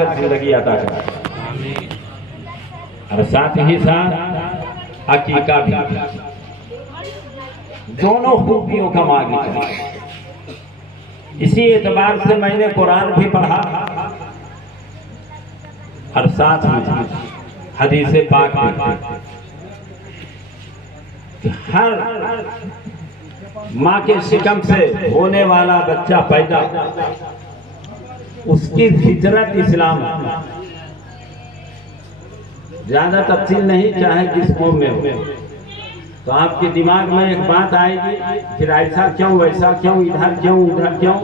बरकत जिंदगी अता करे। और साथ ही साथ अकीका भी, दोनों खूबियों का मांगी चाहिए। इसी एतबार से मैंने कुरान भी पढ़ा और साथ में हदीस पाक भी। हर माँ के शिकम से होने वाला बच्चा पैदा, उसकी फितरत इस्लाम है। ज्यादा तफसील नहीं, चाहे जिस कौम में हो, तो आपके दिमाग में एक बात आएगी, फिर ऐसा क्यों, वैसा क्यों, इधर क्यों, उधर क्यों।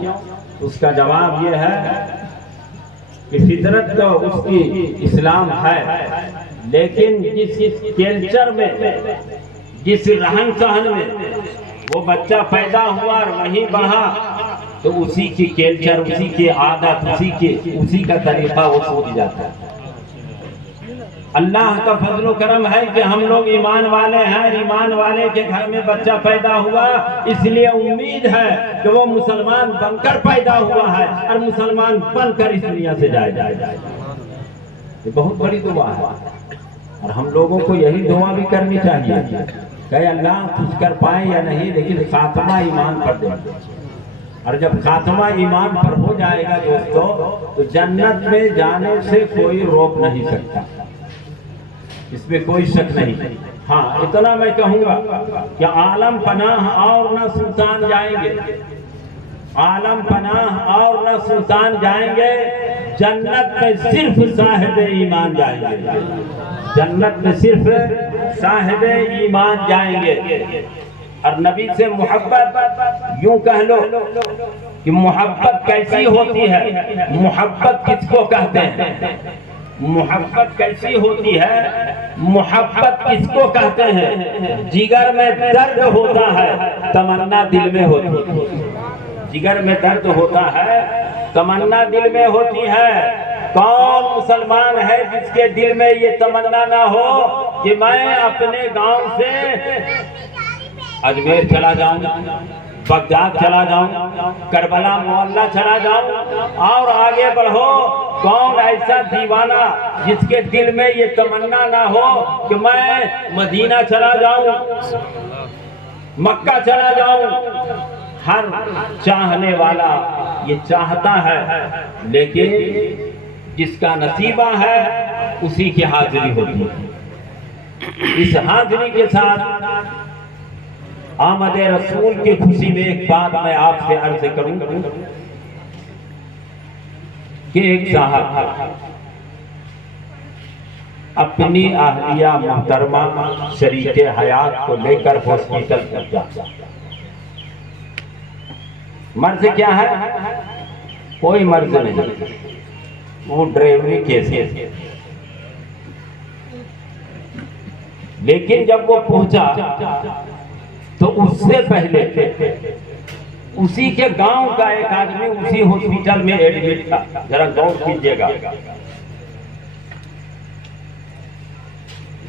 उसका जवाब यह है कि फितरत तो उसकी इस्लाम है, लेकिन जिस कल्चर में, जिस रहन सहन में वो बच्चा पैदा हुआ और वहीं बढ़ा, तो उसी की कल्चर, उसी की आदत, उसी का तरीका वो सूझ जाता है। अल्लाह का फजलो करम है कि हम लोग ईमान वाले हैं, ईमान वाले के घर में बच्चा पैदा हुआ, इसलिए उम्मीद है कि वो मुसलमान बनकर पैदा हुआ है और मुसलमान बनकर इस दुनिया से जाए। ये बहुत बड़ी दुआ है और हम लोगों को यही दुआ भी करनी चाहिए कि अल्लाह कुछ कर पाए या नहीं, लेकिन खात्मा ईमान पर दे। और जब खात्मा ईमान पर हो जाएगा दोस्तों, तो जन्नत में जाने से कोई रोक नहीं सकता, इसमें कोई शक नहीं। हाँ, इतना मैं कहूँगा कि आलम पनाह और न सुल्तान जाएंगे, आलम पनाह और न सुल्तान जाएंगे, जन्नत में सिर्फ साहिब ईमान जाएंगे, जन्नत में सिर्फ साहिब ईमान जाएंगे। और नबी से मोहब्बत, यूं कह लो कि मोहब्बत कैसी होती है, मोहब्बत किसको कहते हैं, मोहब्बत कैसी होती है, मोहब्बत किसको कहते हैं। जिगर में दर्द होता है, तमन्ना दिल में होती है। जिगर में दर्द होता है, तमन्ना दिल में होती है। कौन मुसलमान है जिसके दिल में ये तमन्ना ना हो कि मैं अपने गांव से अजमेर चला जाऊं, बगदाद चला जाऊं, करबला मोहल्ला चला जाऊं और आगे बढ़ो। कौन ऐसा दीवाना जिसके दिल में ये तमन्ना ना हो कि मैं मदीना चला जाऊं, मक्का चला जाऊं। हर चाहने वाला ये चाहता है, लेकिन जिसका नसीबा है उसी की हाजिरी होती है। इस हाजिरी के साथ आमद रसूल की खुशी में एक बात मैं आपसे अर्ज करूं कि एक साहब अपनी अहलिया मोहतरमा शरीके हयात को लेकर हॉस्पिटल पहुंचा। मर्ज क्या है? कोई मर्ज नहीं, वो ड्राइवरी केस है। लेकिन जब वो पहुंचा तो उससे पहले उसी के गांव का एक आदमी उसी हॉस्पिटल में एडमिट था। जरा गौर कीजिएगा,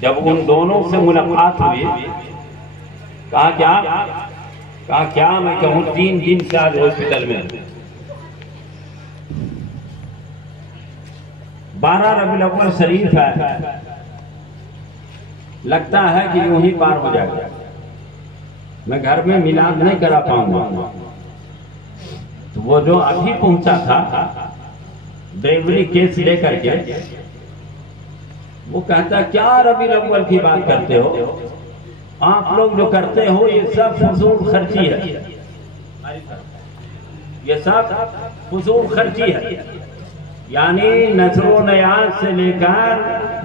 जब उन दोनों से मुलाकात हुई, कहा क्या मैं कहूँ 3 दिन से आज हॉस्पिटल में। 12 रबीउल अव्वल शरीफ है, लगता है कि यूं ही पार हो जाएगा। मैं घर में मिलाद नहीं करा पाऊंगा। तो वो जो अभी पहुंचा था ड्राइवरी केस लेकर के, वो कहता क्या रबीउल अव्वल की बात करते हो, आप लोग जो करते हो ये सब फजूल खर्ची है, ये सब फजूल खर्ची है। यानी नजरो नयाज से लेकर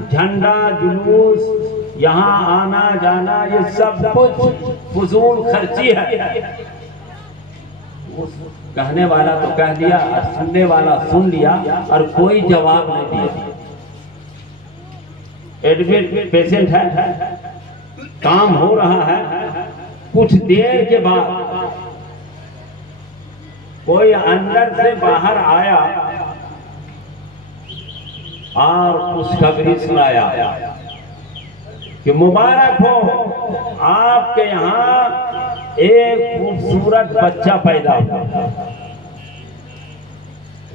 झंडा जुलूस, यहाँ आना जाना, ये सब कुछ फजूल खर्ची है। कहने वाला तो कह दिया और सुनने वाला सुन लिया और कोई जवाब नहीं दिया। एडमिट पेशेंट है, काम हो रहा है। कुछ देर के बाद कोई अंदर से बाहर आया और खुशखबरी सुनाया कि मुबारक हो, आपके यहाँ एक खूबसूरत बच्चा पैदा हुआ।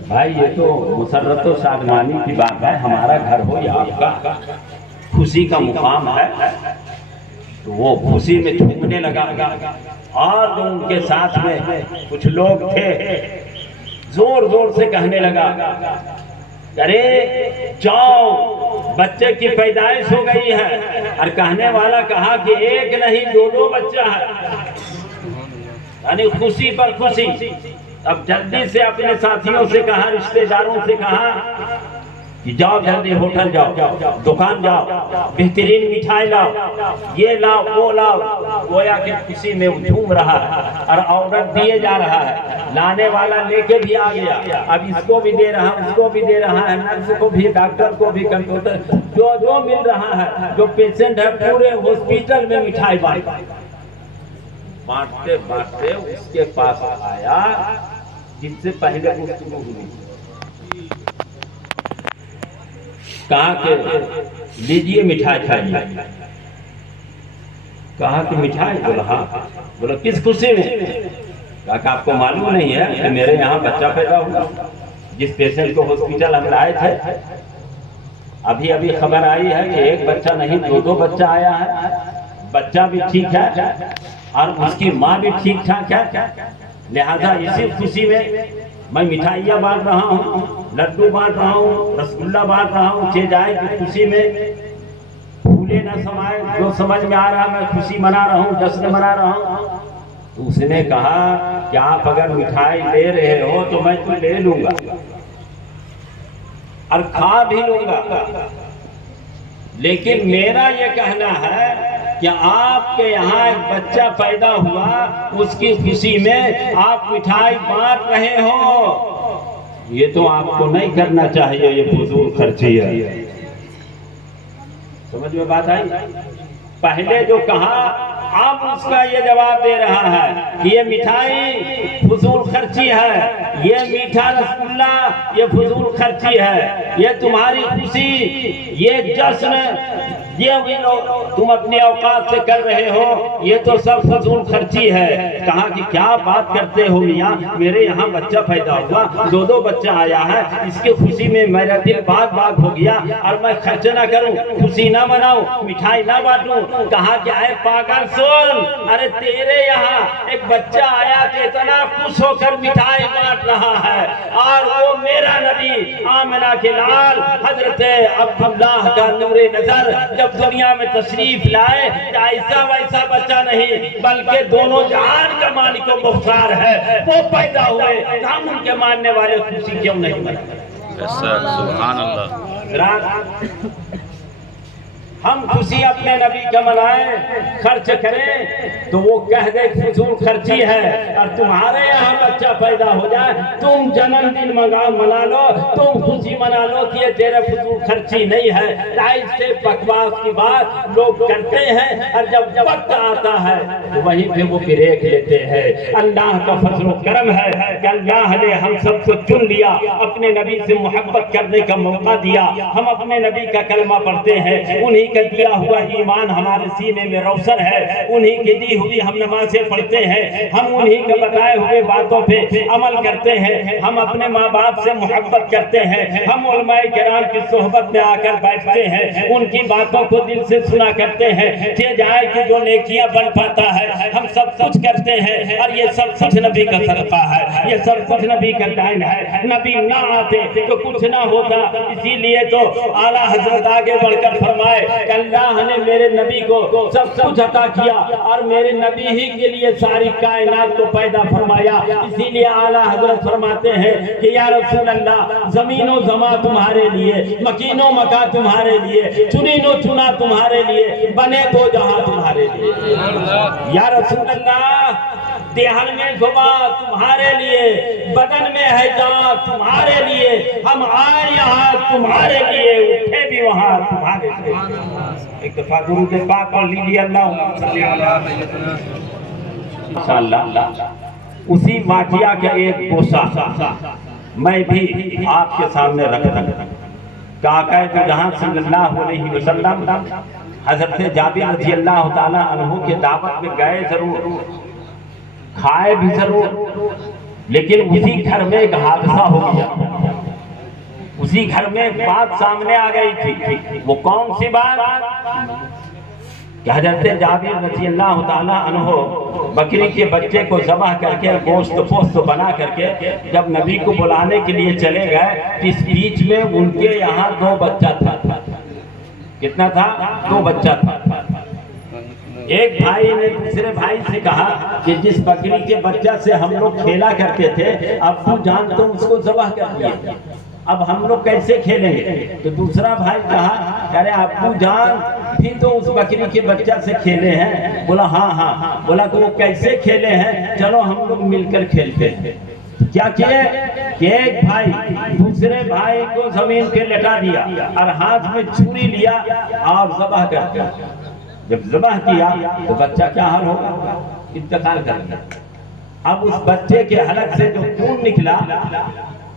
भाई ये तो मुसर्रत व शादमानी की बात है, हमारा घर हो या आपका, खुशी का मुकाम है। तो वो खुशी में झूमने लगा और जो उनके साथ में कुछ लोग थे जोर जोर से कहने लगा, अरे जाओ बच्चे की पैदाइश हो गई है। और कहने वाला कहा कि एक नहीं दो दो बच्चा है, यानी खुशी पर खुशी। अब जल्दी से अपने साथियों से कहा, रिश्तेदारों से कहा कि जाओ जल्दी होटल जाओ, दुकान जाओ, बेहतरीन मिठाई लाओ, ये लाओ वो लाओ। गोया के खुशी में झूम रहा है और ऑर्डर दिए जा रहा है, लाने वाला लेके भी आ गया, अब इसको भी दे रहा है, उसको भी दे रहा है, नर्स को भी, डॉक्टर को भी, कंप्यूटर जो जो मिल रहा है, जो पेशेंट है पूरे हॉस्पिटल में मिठाई बांटते बांटते उसके पास आया जिनसे पहले गुफ्तगू हुई। कहा कि लीजिए मिठाई खाइए। कहा कि मिठाई? बोला हाँ। बोला किस खुशी में? कहा कि आपको मालूम नहीं है कि मेरे यहाँ बच्चा पैदा हुआ, जिस पेशेंट को हॉस्पिटल हम लाए थे अभी अभी खबर आई है कि एक बच्चा नहीं दो दो बच्चा आया है, बच्चा भी ठीक है और उसकी माँ भी ठीक ठाक है। लिहाजा इसी खुशी में मैं मिठाइयाँ बांट रहा हूँ, लड्डू बांट रहा हूँ, रसगुल्ला बांट रहा हूँ, चेजाई की खुशी में। भूले न समाए, जो समझ में आ रहा मैं खुशी मना रहा हूँ, जश्न मना रहा हूँ। तो उसने कहा कि आप अगर मिठाई ले रहे हो तो मैं तो ले लूंगा और खा भी लूंगा, लेकिन मेरा ये कहना है कि आपके यहाँ एक बच्चा पैदा हुआ, उसकी खुशी में आप मिठाई बांट रहे हो, ये तो आपको नहीं करना चाहिए, ये फजूल खर्ची है। समझ में बात आई? पहले जो कहा अब उसका ये जवाब दे रहा है कि ये मिठाई फजूल खर्ची है, ये मीठा रसगुल्ला ये फजूल खर्ची है, ये तुम्हारी खुशी, ये जश्न, ये लोग तुम अपने औकात से कर रहे हो, ये तो सब फजूल खर्ची है। कहा कि क्या बात करते हो मियाँ, मेरे यहाँ बच्चा पैदा हुआ, दो दो बच्चा आया है, इसकी खुशी में मेरा दिल बाग बाग हो गया और मैं खर्च ना करूं, खुशी ना मनाऊं, मिठाई ना बांटूं। कहा कि आए पागल सुन, अरे तेरे यहाँ एक बच्चा आया तो इतना खुश होकर मिठाई बांट रहा है, और वो मेरा नबी आमिना के लाल हजरत अब्दुल्लाह का नूरे नजर जब दुनिया में तशरीफ लाए, ऐसा वैसा बच्चा नहीं बल्कि दोनों जहान का मालिक और मुख्तार है, वो पैदा हुए। हम उनके मानने वाले खुशी क्यों नहीं मनाते? सुभान अल्लाह। हम खुशी अपने नबी का मनाएं, खर्च करें तो वो कह दे फजूल खर्ची है, और तुम्हारे यहाँ बच्चा पैदा हो जाए, तुम जन्मदिन मना लो, तुम खुशी मना लो कि ये तेरा फजूल खर्ची नहीं है। ऐसे बकवास की बात लोग करते हैं, और जब वक्त आता है तो वहीं पे वो ब्रेक लेते हैं। अल्लाह का फजल करम है कि अल्लाह ने हम सबको चुन लिया, अपने नबी से मोहब्बत करने का मौका दिया, हम अपने नबी का कलमा पढ़ते हैं, उन्हीं का दिया हुआ ईमान हमारे सीने में रोशन है, उन्हीं की दी हुई हम नमाज़ें पढ़ते हैं, हम उन्हीं के बताए हुए बातों पे अमल करते हैं, हम अपने माँ बाप से मोहब्बत करते हैं, हम उलमाए किराम की सोहबत में आकर बैठते हैं, उनकी बातों को दिल से सुना करते हैं, कि जाए कि जो नेकियां बन पाता है हम सब कुछ करते हैं, और ये सब कुछ नबी का सदका है, ये सब कुछ नबी का दान है। नबी ना आते तो कुछ ना होता, इसीलिए तो आला हजरत आगे बढ़कर फरमाए, अल्लाह ने मेरे नबी को सब कुछ अता किया और मेरे नबी ही के लिए सारी कायनात को पैदा फरमाया। इसीलिए आला हजरत फरमाते हैं कि या रसूल अल्लाह, ज़मीनो ज़मा तुम्हारे लिए, मकीनो मका तुम्हारे लिए, चुनीनो चुना तुम्हारे लिए, बने दो जहां तुम्हारे लिए। या रसूल अल्लाह, देहल में जुबा तुम्हारे लिए, बदन में है जान तुम्हारे लिए, हम आए यहाँ तुम्हारे लिए, उठे भी वहाँ तुम्हारे लिए। एक दफा दुरूद पाक पढ़ लीजिए, इंशाअल्लाह। उसी वाक़िया का एक गोसा मैं भी आपके सामने रख दूं। काका जो जहां सल्लल्लाहु अलैहि वसल्लम हजरत जाबिर रज़ी अल्लाह ताला अन्हु के दावत में गए जरूर, खाए भी जरूर, लेकिन उसी घर में एक हादसा हो गया। उसी घर में एक बात सामने आ गई थी। वो कौन सी बात कि हजरत जाबिर रज़ी अल्लाह ताला अन्हो बकरी के बच्चे को ज़बह करके गोश्त पोस्त बना करके जब नबी को बुलाने के लिए चले गए, इस बीच में उनके यहाँ 2 बच्चा था। कितना था? 2 बच्चा था। एक भाई ने दूसरे भाई से कहा कि जिस बकरी के बच्चा से हम लोग खेला करते थे, अब तू जान तो उसको ज़बह कर दिए, अब हम लोग कैसे खेलेंगे? तो दूसरा भाई कहा, अरे अब्बू जान भी तो उस बकरी के बच्चा से खेले हैं। बोला हाँ हाँ। बोला तो वो कैसे खेले हैं? चलो हम लोग मिलकर खेलते हैं। क्या किए कि एक भाई दूसरे भाई को जमीन पे लेटा दिया और हाथ में छुरी लिया और ज़बह कर दिया। जब ज़बह किया तो बच्चा क्या हाल होगा? इंतकाल कर गया। अब उस बच्चे के हलक से जो खून निकला,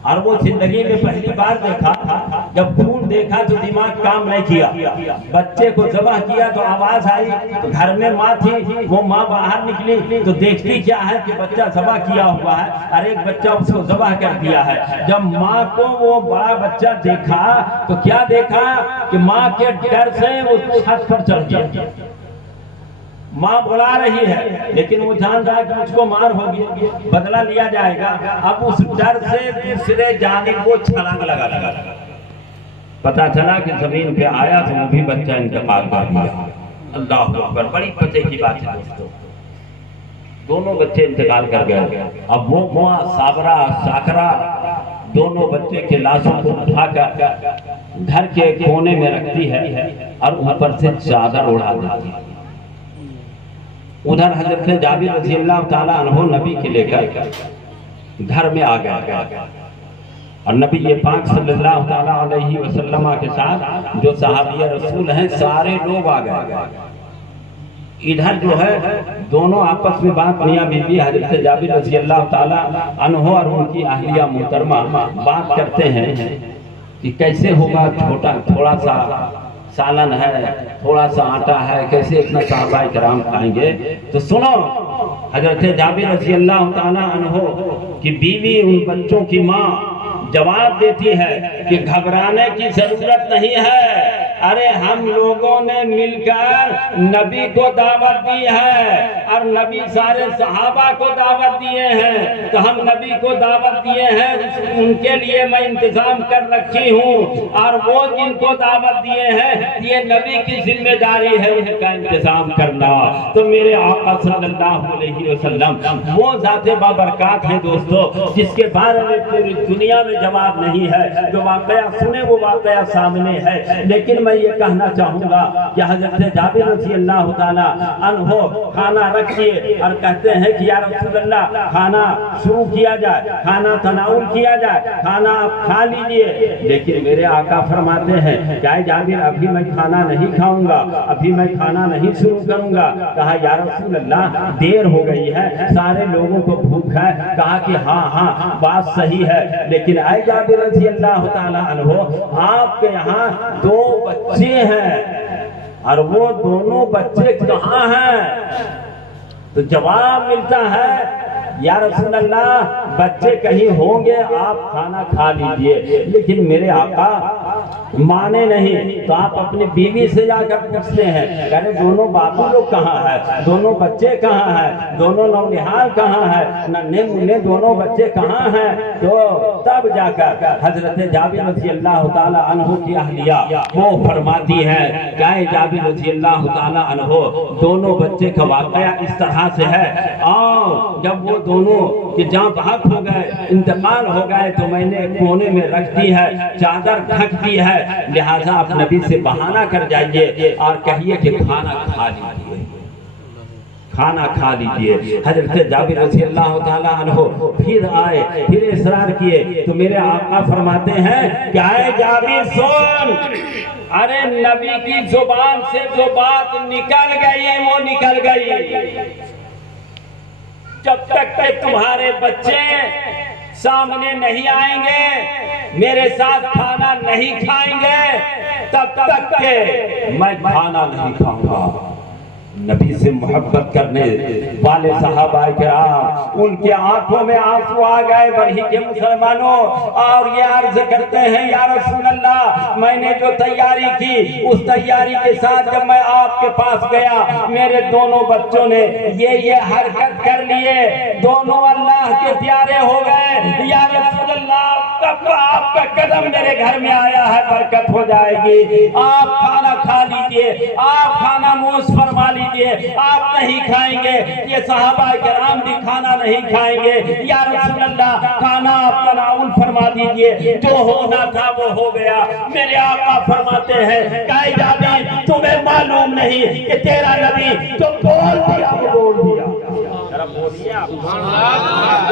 और वो जिंदगी में पहली बार देखा, जब खून देखा तो दिमाग काम नहीं किया। बच्चे को ज़बह किया तो आवाज आई, तो घर में माँ थी, वो माँ बाहर निकली तो देखती क्या है कि बच्चा ज़बह किया हुआ है और एक बच्चा उसको ज़बह कर दिया है। जब माँ को वो बड़ा बच्चा देखा तो क्या देखा कि माँ के डर से वो छत पर चढ़ गया। माँ बुला रही है लेकिन वो जान रहा है कि मुझको मार होगी, बदला लिया जाएगा। अब उस डर से दूसरे जानिब वो छलांग लगा। पता चला कि जमीन पे आया तो वो भी बच्चा इंतकाल कर दिया। अल्लाह अकबर, बड़ी पते की बात है दोस्तों। दोनों बच्चे इंतकाल कर गए। अब वो मुआ साबरा साकरा दोनों बच्चे के लाशों को उठाकर घर के कोने में रखती है और ऊपर से चादर उड़ा देती है। उधर हजरत जाबिर रज़ी अल्लाह ताला अन्हो नबी के लेकर घर में आ गया और नबी ये पाक सल्लल्लाहु ताला अलैहि वसल्लम के साथ जो सहाबिया रसूल हैं सारे लोग आ गए। इधर जो है दोनों आपस में बात, मियां बीवी हजरत जाबिर रज़ी अल्लाह ताला अन्हो और उनकी अहलिया मोहतरमा बात करते हैं कि कैसे होगा, छोटा थोड़ा सा सालन है, थोड़ा सा आटा है, कैसे इतना सहाबा इकराम खाएंगे। तो सुनो, हजरत जाबिर रज़ी अल्लाह ताला अन्हो की बीवी उन बच्चों की माँ जवाब देती है कि घबराने की जरूरत नहीं है। अरे हम लोगों ने मिलकर नबी को दावत दी है और नबी सारे सहाबा को दावत दिए हैं, तो हम नबी को दावत दिए हैं, उनके लिए मैं इंतजाम कर रखी हूँ और वो जिनको दावत दिए हैं ये नबी की जिम्मेदारी है उनका इंतजाम करना। तो मेरे आका सल्लल्लाहु अलैहि वसल्लम वो ज़ाते बाबरकात है दोस्तों, जिसके बारे में पूरी दुनिया में जवाब नहीं है। जो वाकया सुने वो वाकया सामने है। लेकिन मैं ये कहना चाहूंगा कि हजरत जाबिर रज़ी अल्लाह ताला अन्हो खाना रखिए और कहते हैं कि या रसूल अल्लाह खाना शुरू किया जाए, खाना तनाउल किया जाए, खाना आप खा लीजिए। लेकिन मेरे आका फरमाते हैं क्या जाबिर अभी मैं खाना नहीं खाऊंगा, अभी मैं खाना नहीं शुरू करूंगा। कहा या रसूल अल्लाह देर हो गई है, सारे लोगों को भूख है। कहा कि हाँ हाँ बात सही है, लेकिन आए जाबिर रज़ी अल्लाह ताला अन्हो आपके यहाँ 2 बच्चे हैं और वो दोनों बच्चे कहाँ हैं? तो जवाब मिलता है या रसूल अल्लाह बच्चे कहीं होंगे, आप खाना खा लीजिए। लेकिन मेरे आका माने नहीं, तो आप अपनी बीवी से जाकर पूछते हैं अरे दोनों बाबू लोग कहाँ है, दोनों बच्चे कहाँ हैं, दोनों नौनिहाल कहाँ है, नन्हे मुन्ने दोनों बच्चे कहाँ हैं? तो तब जाकर हजरत जाबिर रज़ी अल्लाह ताला अन्हो की अहलिया वो फरमाती है क्या जाबिर रज़ी अल्लाह ताला अन्हो दोनों बच्चे का वाकया इस तरह से है। और जब वो दोनों कि जहाँ भाग हो गए, इंतकाल हो गए, तो मैंने कोने में रख दी है, चादर ढक दी है, लिहाजा आप नबी से बहाना कर जाइए और कहिए कि खाना खा लीजिए, खाना खा लीजिए। हजरत जाबिर रज़ी अल्लाह ताला अन्हो फिर आए, फिर इसरार किए, तो मेरे आका फरमाते हैं क्या है जाबिर सुन, अरे नबी की जुबान से जो बात निकल गई है वो निकल गई। जब तक के तुम्हारे बच्चे सामने नहीं आएंगे, मेरे साथ खाना नहीं खाएंगे, तब तक के मैं खाना नहीं खाऊंगा। नबी से मोहब्बत करने वाले सहाबा किराम, उनके आंखों में आंसू आ गए बरही के मुसलमानों, और ये अर्ज करते हैं या रसूल अल्लाह, मैंने जो तैयारी की उस तैयारी के साथ जब मैं आपके पास गया, मेरे दोनों बच्चों ने ये हरकत कर लिए, दोनों अल्लाह के प्यारे हो गए। या रसूल अल्लाह, आपका कदम मेरे घर में आया है, बरकत हो जाएगी, आप खाना खा लीजिए, आप खाना मोश फरमा लीजिए, आप नहीं खाएंगे, ये सहाबा किराम भी खाना नहीं खाएंगे। या रसूल अल्लाह, खाना आप तनाउल फरमा दीजिए, जो होना था वो हो गया। मेरे आका फरमाते हैं, काई जाबी, तुम्हें मालूम नहीं कि तेरा नबी जो बोल दिया वो बोल दिया।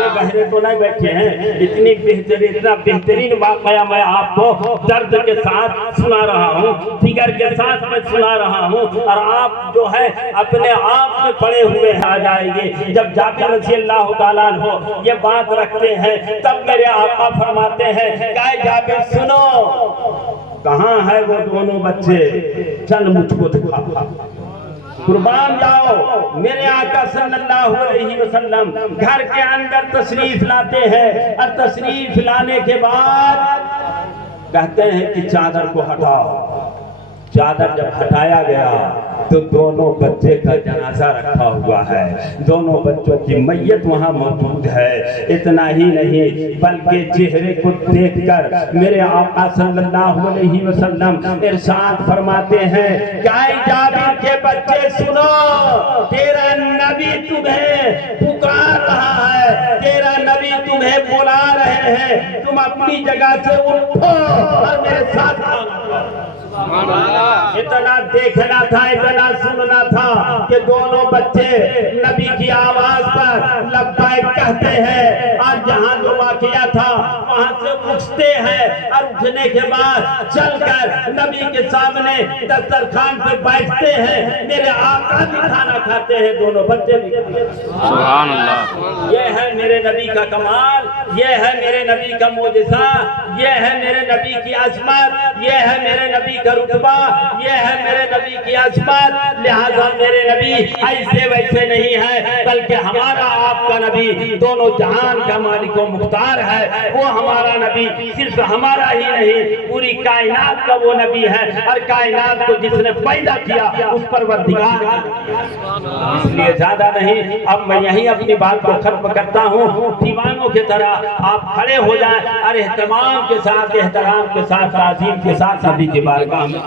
बहरे तो नहीं बैठे हैं, इतनी बेहतरीन, इतना बेहतरीन वाकया मैं आपको दर्द के साथ सुना रहा हूँ, फिगर के साथ मैं सुना रहा हूँ, और आप जो है अपने आप में पड़े हुए आ जाएंगे। जब जाबिर रज़ी अल्लाह ताला अन्हु ये बात रखते हैं, तब मेरे आका फरमाते हैं, क्या जाबिर सुनो, कहाँ है वो दोनों बच्चे, चल मुझको दिखा, कुर्बान जाओ। मेरे आका सल्लल्लाहु अलैहि वसल्लम घर के अंदर तशरीफ लाते हैं, और तशरीफ लाने के बाद कहते हैं कि चादर को हटाओ। चादर जब हटाया गया तो दोनों बच्चे का जनाजा रखा हुआ है, दोनों बच्चों की मैयत वहाँ मौजूद है। इतना ही नहीं बल्कि चेहरे को देखकर मेरे आका सल्लल्लाहु अलैहि वसल्लम इरशाद फरमाते हैं, क्या जाबिर के बच्चे सुनो, तेरा नबी तुम्हें पुकार रहा है, तेरा नबी तुम्हें बुला रहे हैं, तुम अपनी जगह से उठो और मेरे साथ। इतना देखना था, इतना सुनना था कि दोनों बच्चे नबी की आवाज पर लब्बैक कहते हैं, और जहां जो वाकया था वहां से उठते हैं, और उठने के बाद चलकर नबी के सामने दस्तरखान पे बैठते हैं। मेरे आका भी खाना खाते हैं, दोनों बच्चे भी। सुभान अल्लाह। ये है मेरे नबी का कमाल, ये है मेरे नबी का मोजिज़ा, ये है मेरे नबी की अज़मत, ये है मेरे नबी का रुतबा, ये है मेरे नबी की अज़मत। लिहाजा मेरे नबी ऐसे वैसे नहीं है, बल्कि हमारा आपका नबी दोनों जहान का मालिक व मुख्तार है। वो हमारा नबी सिर्फ हमारा ही नहीं, पूरी कायनात का वो नबी है, और कायनात को जिसने पैदा किया उस परवरदिगार है। इसलिए ज्यादा नहीं, अब मैं यही अपनी बात को खत्म करता हूँ। दीवानों की तरह आप खड़े हो जाएं और एहतमाम के साथ, एहतराम के साथ, ताज़ीम के साथ नबी की बारगाह में